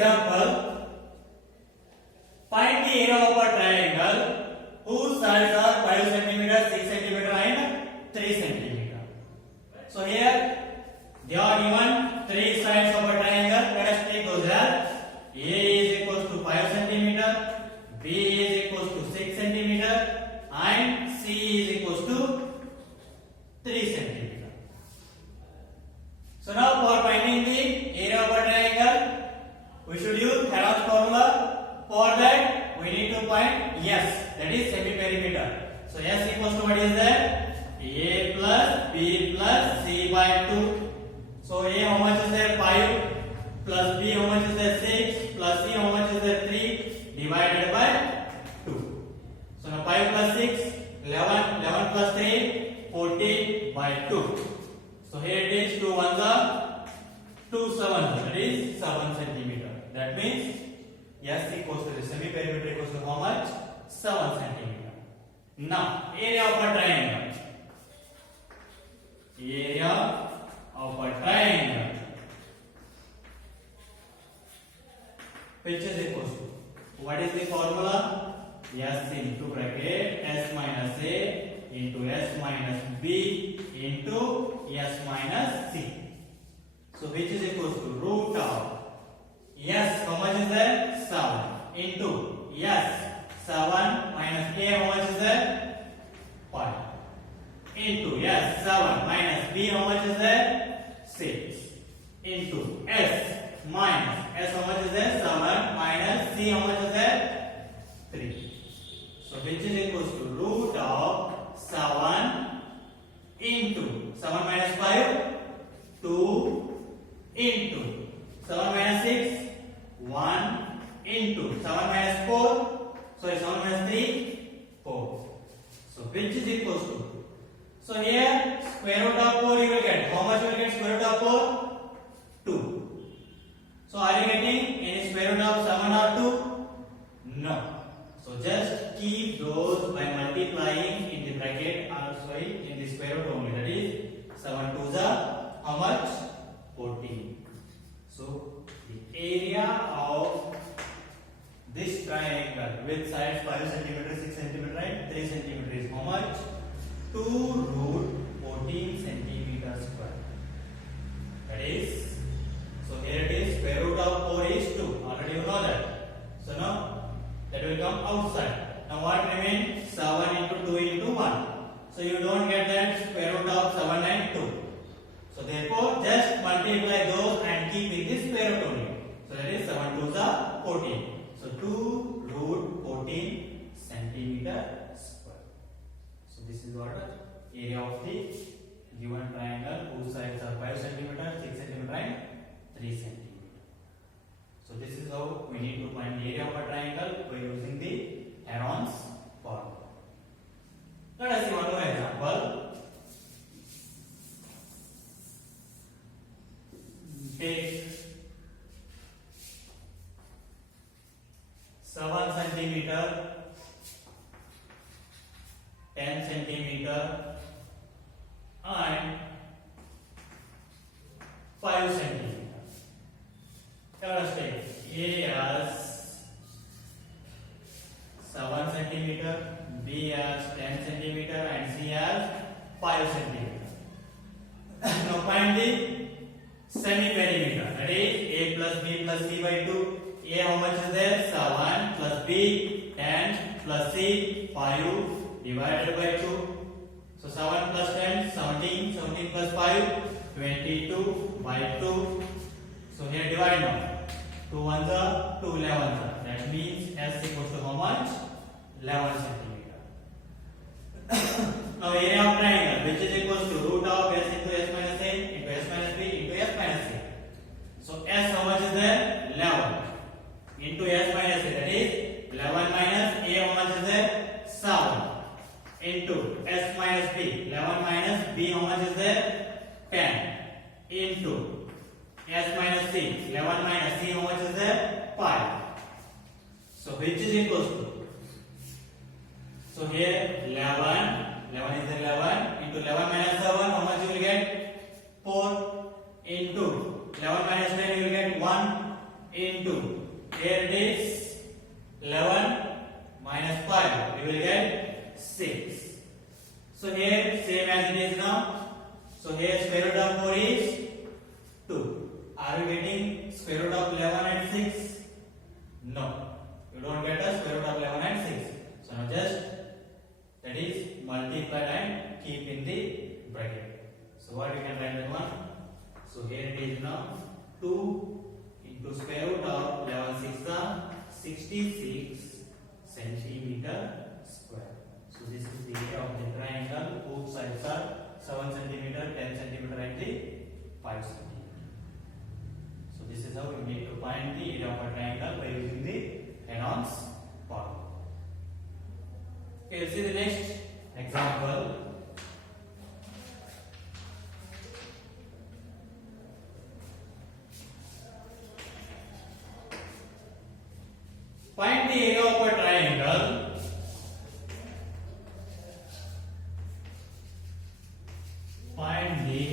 example. Find the area of a triangle whose sides are 5 centimeter, 6 centimeter, and 3 centimeter. So here they are given three sides of a triangle. Let us take those as A is equals to 5 centimeter, B is equals to 6 centimeter, and C is equals to 3 centimeter. So now for finding the area of a triangle, we should use Heron's formula. For that, we need to find S, that is semi-perimeter. So S equals to what is that? A plus B plus C by 2. So A how much is there? 5 plus B how much is there? 6 plus C how much is there? 3 divided by 2. So now 5 plus 6, 11, 11 plus 3, 14 by 2. So here it is 2 ones are 2 sevens, that is 7 centimeter. That means S equals to the semi-perimeter equals to how much? 7 centimeter. Now area of a triangle. Area of a triangle, which is equals to, what is the formula? S into bracket S minus A into S minus B into S minus C. So which is equals to root of S, how much is there? 7 into S 7 minus A, how much is there? 5 into S 7 minus B, how much is there? 6 into S minus S, how much is there? 7 minus C, how much is there? 3. So which is equals to root of 7 into 7 minus 5 2 into 7 minus 6 1 into 7 minus 4, sorry 7 minus 3 4. So which is equals to, so here square root of 4 you will get, how much you will get square root of 4? 2. So are you getting any square root of 7 or 2? No. So just keep those by multiplying in the bracket, sorry, in the square root only, that is 7 2s are how much? 14. So the area of this triangle with sides 5 cm, 6 cm and 3 cm is how much? 2 root 14 cm square. That is, so here it is, square root of 4 is 2. Already you know that. So now that will come outside. Now what remains? 7 into 2 into 1. So you don't get that square root of 7 and 2. So therefore just multiply those and keep in the square root only. So that is 7 2s are 14. So 2 root 14 centimeter square. So this is what the area of the given triangle whose sides are 5 centimeter, 6 centimeter and 3 centimeter. So this is how we need to find the area of a triangle by using the Heron's formula. Let us see one more example. Take 7 centimeter, 10 centimeter and 5 centimeter. Let us take A as 7 centimeter, B as 10 centimeter and C as 5 centimeter. Now find the semi-perimeter, that is A plus B plus C by 2. A how much is there? 7 plus B 10 plus C 5 divided by 2. So 7 plus 10 17, 17 plus 5 22 by 2. So here divide now. 2 ones are 2 11s are. That means S equals to how much? 11 centimeter. Now area of triangle which is equals to root of S into S minus A into S minus B into S minus A. So S how much is there? 11 into S minus A, that is 11 minus A how much is there? 7 into S minus B, 11 minus B how much is there? 10 into S minus C, 11 minus C how much is there? 5. So which is equals to, so here 11 is 11 into 11 minus 7 how much you will get? 4 into 11 minus 10 you will get 1 into here it is 11 minus 5, you will get 6. So here same as it is now. So here square root of 4 is 2. Are you getting square root of 11 and 6? No. You don't get a square root of 11 and 6. So now just that is multiplied and keep in the bracket. So what you can write that one? So here it is now 2 into square root of 11 6 are 66 centimeter square. So this is the area of the triangle. Both sides are 7 centimeter, 10 centimeter and the 5 centimeter. So this is how we need to find the area of a triangle by using the Hennon's formula. Okay, let's see the next example. Find the area of a triangle. Find the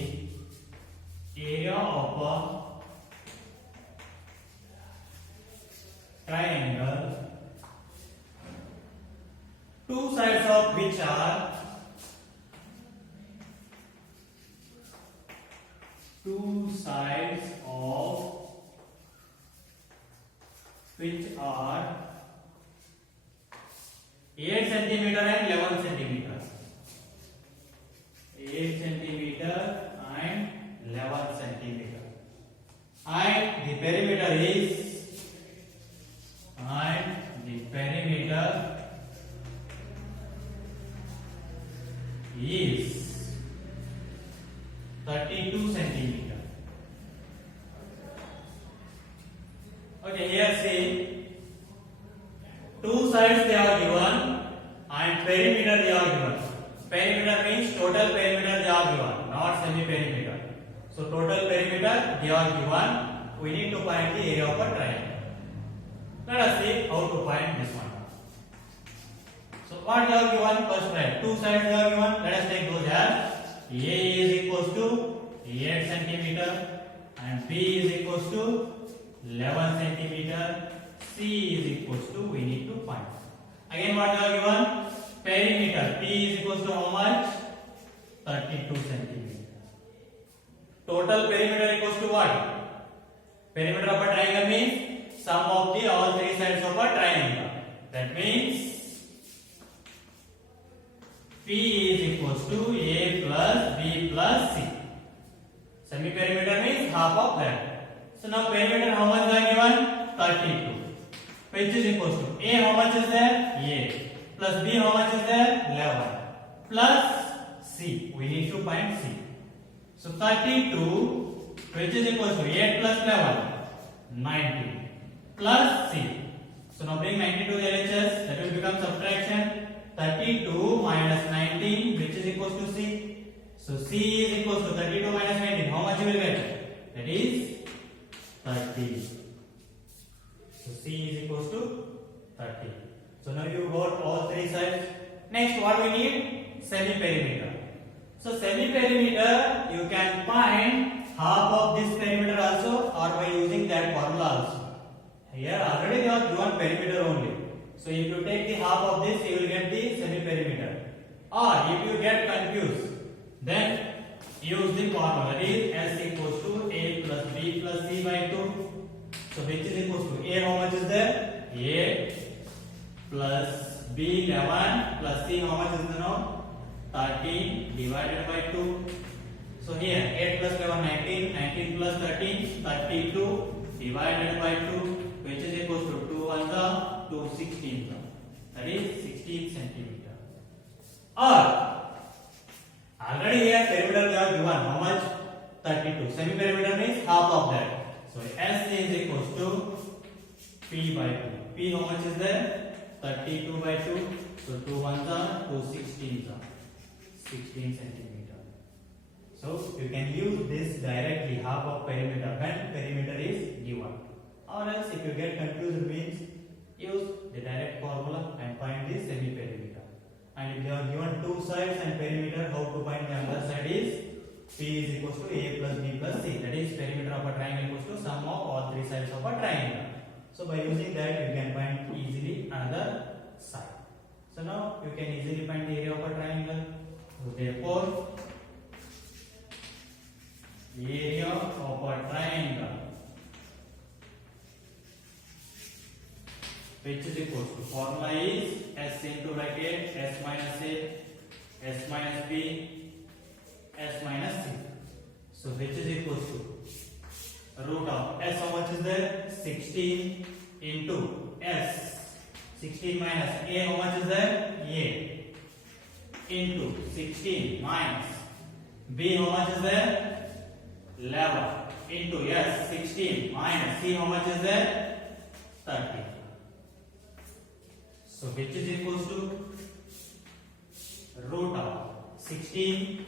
area of a triangle, two sides of which are which are 8 centimeter and 11 centimeter. 8 centimeter and 11 centimeter. And the perimeter is 32 centimeter. Okay, here see two sides they are given and perimeter they are given. Perimeter means total perimeter they are given, not semi perimeter. So total perimeter they are given. We need to find the area of a triangle. Let us see how to find this one. So what they are given? First write two sides they are given. Let us take those as A is equals to 8 centimeter and B is equals to 11 centimeter. C is equals to, we need to find. Again what they are given? Perimeter. P is equals to how much? 32 centimeter. Total perimeter equals to what? Perimeter of a triangle means sum of the all three sides of a triangle. That means P is equals to A plus B plus C. Semi perimeter means half of that. So now perimeter how much are given? 32. Which is equals to A how much is there? 8. Plus B how much is there? 11. Plus C. We need to find C. So 32 which is equals to 8 plus 11. 90. Plus C. So now bring 90 to the LHS. That will become subtraction. 32 minus 19 which is equals to C. So C is equals to 32 minus 19. How much you will get? That is 30. So C is equals to 30. So now you got all three sides. Next what we need? Semi-perimeter. So semi-perimeter you can find half of this perimeter also or by using that formula also. Here already they are given perimeter only. So if you take the half of this, you will get the semi-perimeter. Or if you get confused, then use the formula. That is S equals to A plus B plus C by 2. So which is equals to A how much is there? 8 plus B 11 plus C how much is there now? 13 divided by 2. So here 8 plus 11 19, 19 plus 13 32 divided by 2 which is equals to 2 1 the 2 16. That is 16 centimeter. Or already here perimeter they are given how much? 32. Semi perimeter means half of that. So S is equals to P by 2. P how much is there? 32 by 2. So 2 1s are 2 16s are 16 centimeter. So you can use this directly half of perimeter when perimeter is given. Or else if you get confused means use the direct formula and find the semi perimeter. And if they are given two sides and perimeter, how to find the other side is P is equals to A plus B plus C. That is perimeter of a triangle equals to sum of all three sides of a triangle. So by using that you can find easily another side. So now you can easily find the area of a triangle. So therefore area of a triangle which is equal to formula is S into bracket S minus A, S minus B, S minus C. So which is equal to root of S, how much is there? 16 into S. 16 minus A, how much is there? A. Into 16 minus B, how much is there? 11. Into S, 16 minus C, how much is there? 30. So which is equal to root of 16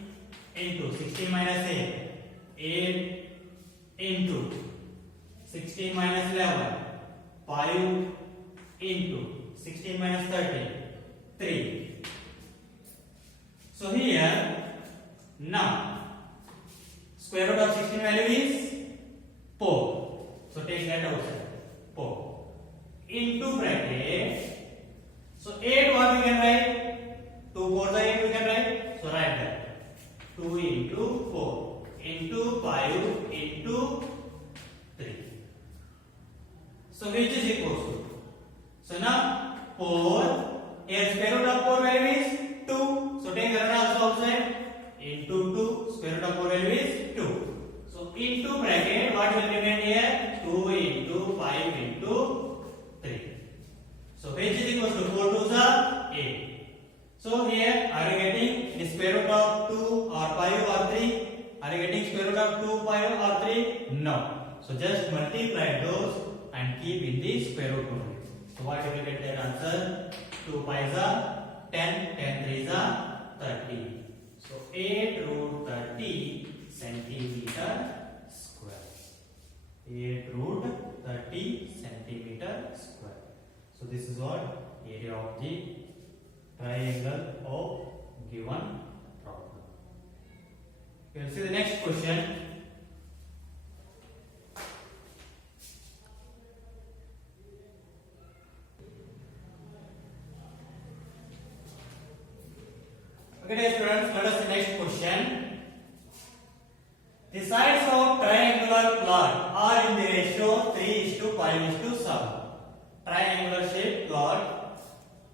into 16 minus A, 8 into 16 minus 11, 5 into 16 minus 30, 3. So here now square root of 16 value is 4. So take that outside. 4 into bracket. So 8 what we can write? 2 4 the 8 we can write. So write that. 2 into 4 into 5 into 3. So which is equal to? So now 4, here square root of 4 value is 2. So take that also outside. Into 2, square root of 4 value is 2. So into bracket what will remain here? 2 into 5 into 3. So which is equal to 4 2s are 8. So here are you getting the square root of 2 or 5 or 3? Are you getting square root of 2, 5 or 3? No. So just multiply those and keep in the square root only. So what you will get that answer? 2 5s are 10, 10 3s are 30. So 8 root 30 centimeter square. 8 root 30 centimeter square. So this is what area of the triangle of given problem. You will see the next question. Okay, dear students, let us see next question. The sides of triangular plot are in the ratio 3:5:7. Triangular shaped plot.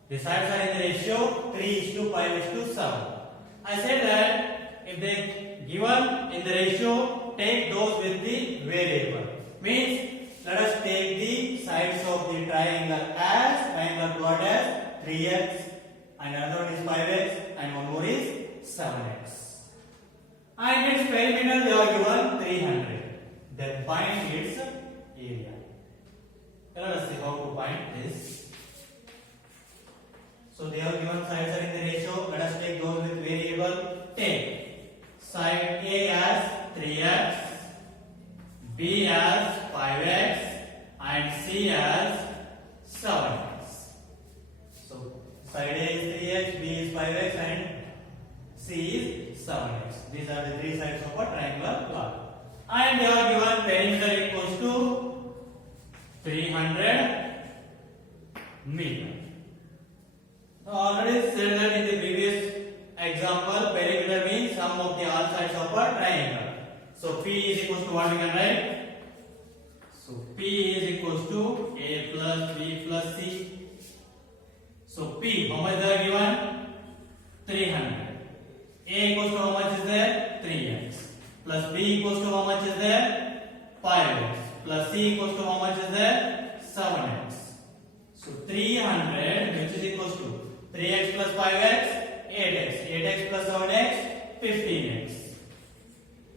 The sides are in the ratio 3:5:7. I said that if they given in the ratio, take those with the variable. Means let us take the sides of the triangular plot as 3x, and another one is 5x, and one more is 7x. And its perimeter they are given 300. Then find its area. Let us see how to find this. So they are given sides are in the ratio. Let us take those with variable. Take side A as 3x, B as 5x, and C as 7x. So side A is 3x, B is 5x, and C is 7x. These are the three sides of a triangular plot. And they are given perimeter equals to 300 meter. Already said that in the previous example, perimeter means sum of the all sides of a triangle. So P is equals to what we can write? So P is equals to A plus B plus C. So P, how much they are given? 300. A equals to how much is there? 3x. Plus B equals to how much is there? 5x. Plus C equals to how much is there? 7x. So 300 which is equals to 3x plus 5x, 8x. 8x plus 7x, 15x.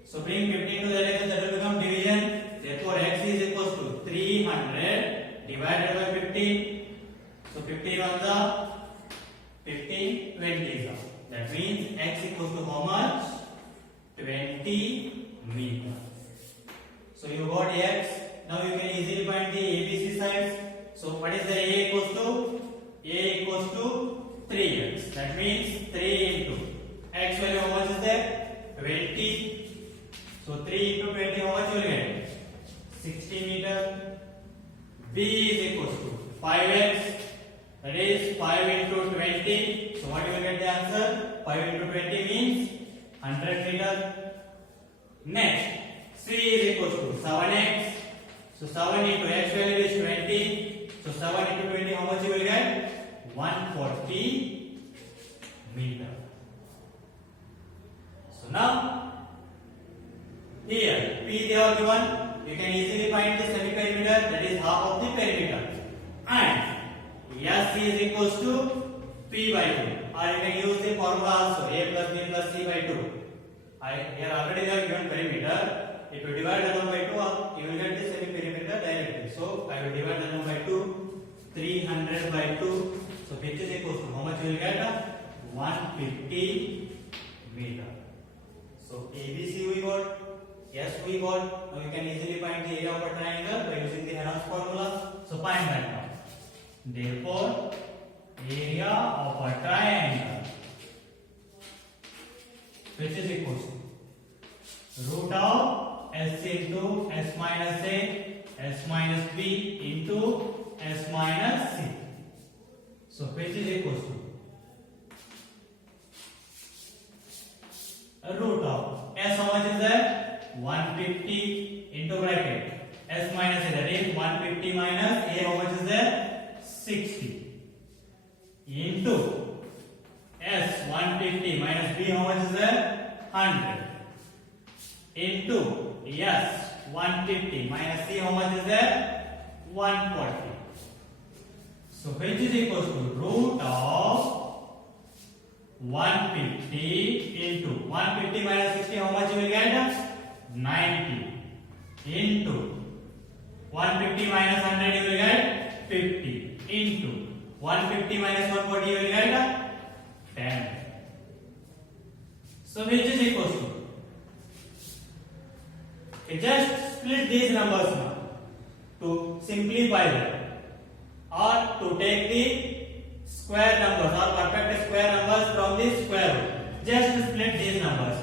So bring 15 to the next, that will become division. Therefore x is equals to 300 divided by 15. So 15 on the 15, 20 is up. That means x equals to how much? 20 meter. So you got x. Now you can easily find the ABC sides. So what is the A equals to? A equals to 3x. That means 3 into x value how much is there? 20. So 3 into 20 how much you will get? 60 meter. b is equals to 5x, that is 5 into 20. So what you will get the answer? 5 into 20 means 100 meter. Next, c is equals to 7x. So 7 into x value is 20. So 7 into 20, how much you will get? 140 meter. So now, here P they are given. You can easily find the semi-perimeter, that is half of the perimeter. And S is equals to P by 2. Or you can use the formula also, A plus B plus C by 2. Here already they are given perimeter. If you divide that one by 2, you will get the semi-perimeter directly. So I will divide that one by 2. 300 by 2. So which is equals to how much you will get? 150 meter. So ABC we got, S we got. Now you can easily find the area of a triangle by using the Heron's formula. So find that now. Therefore, area of a triangle which is equals to root of S into S minus A, S minus B into S minus C. So which is equals to root of S, how much is that? 150 into bracket S minus A, that is 150 minus A, how much is that? 60 into S 150 minus B, how much is that? 100 into S 150 minus C, how much is that? 140. So which is equals to root of 150 into 150 minus 60, how much you will get? 90 into 150 minus 100, you will get 50 into 150 minus 140, you will get 10. So which is equals to? Okay, just split these numbers now to simplify them, or to take the square numbers or perfect square numbers from the square root. Just split these numbers.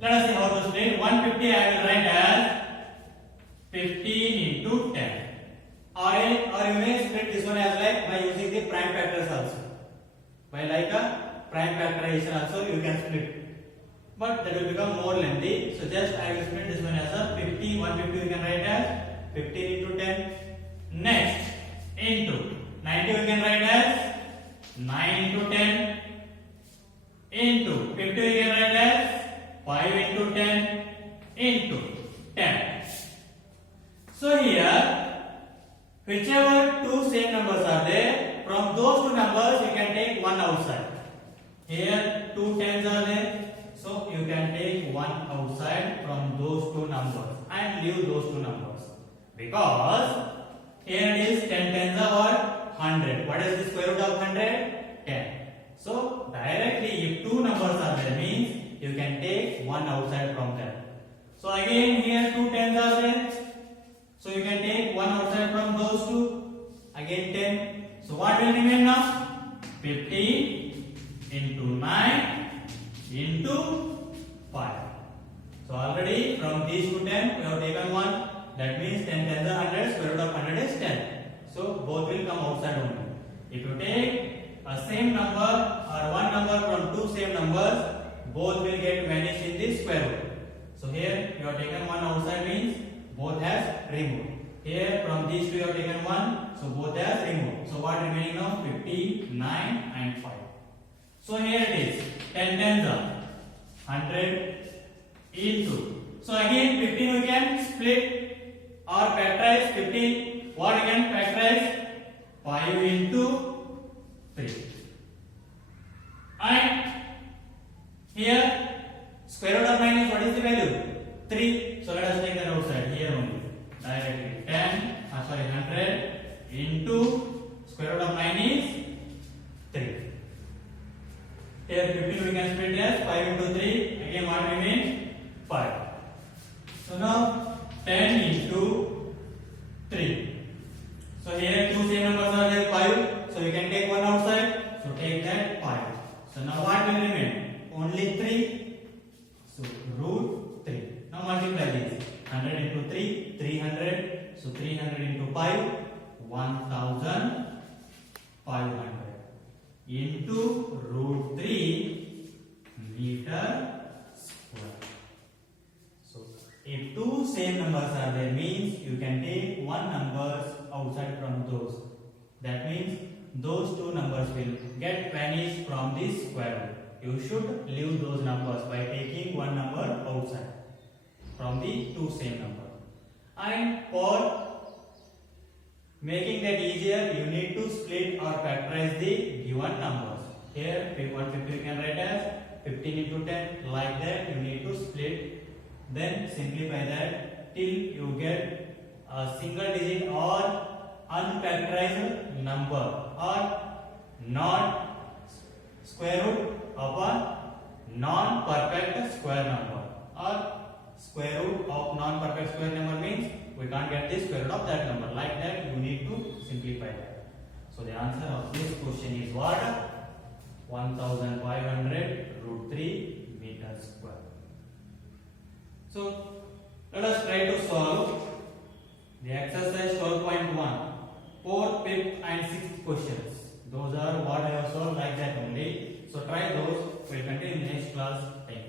Let us see how to split. 150 I will write as 15 into 10. Or you may split this one as like by using the prime factors also. By like a prime factorization also you can split. But that will become more lengthy. So just I will split this one as a 50. 150 you can write as 15 into 10. Next, into 90 we can write as 9 into 10. Into 50 we can write as 5 into 10 into 10. So here, whichever two same numbers are there, from those two numbers you can take one outside. Here two tens are there, so you can take one outside from those two numbers and leave those two numbers. Because here it is 10 tens are 100. What is the square root of 100? 10. So directly if two numbers are there means you can take one outside from them. So again here two tens are there. So you can take one outside from those two. Again 10. So what will remain now? 15 into 9 into 5. So already from these two 10 we have taken one. That means 10 tens are 100. Square root of 100 is 10. So both will come outside only. If you take a same number or one number from two same numbers, both will get vanished in the square root. So here you have taken one outside means both has removed. Here from these two you have taken one, so both has removed. So what remaining now? 15, 9 and 5. So here it is 10 tens are 100 into. So again 15 we can split or factorize 15. What we can factorize? 5 into 3. And here square root of 9 is what is the value? 3. So let us take that outside here only. Directly 100 into square root of 9 is 3. Here 15 we can split as 5 into 3. Again what remains? 5. So now 10 into 3. So here two same numbers are there 5. So you can take one outside. So take that 5. So now what will remain? Only 3. So root 3. Now multiply this. 100 into 3, 300. So 300 into 5, 1500 into root 3 meter square. So if two same numbers are there, means you can take one numbers outside from those. That means those two numbers will get vanished from this square root. You should leave those numbers by taking one number outside from the two same number. And for making that easier, you need to split or factorize the given numbers. Here, what you can write as 15 into 10. Like that, you need to split. Then simplify that till you get a single digit or unfactorized number or not square root of a non-perfect square number, or square root of non-perfect square number means we can't get the square root of that number. Like that, you need to simplify that. So the answer of this question is what? 1500 root 3 meter square. So let us try to solve the exercise 12.1, 4th, 5th and 6th questions. Those are what I have solved like that only. So try those. We'll continue in next class. Thank you.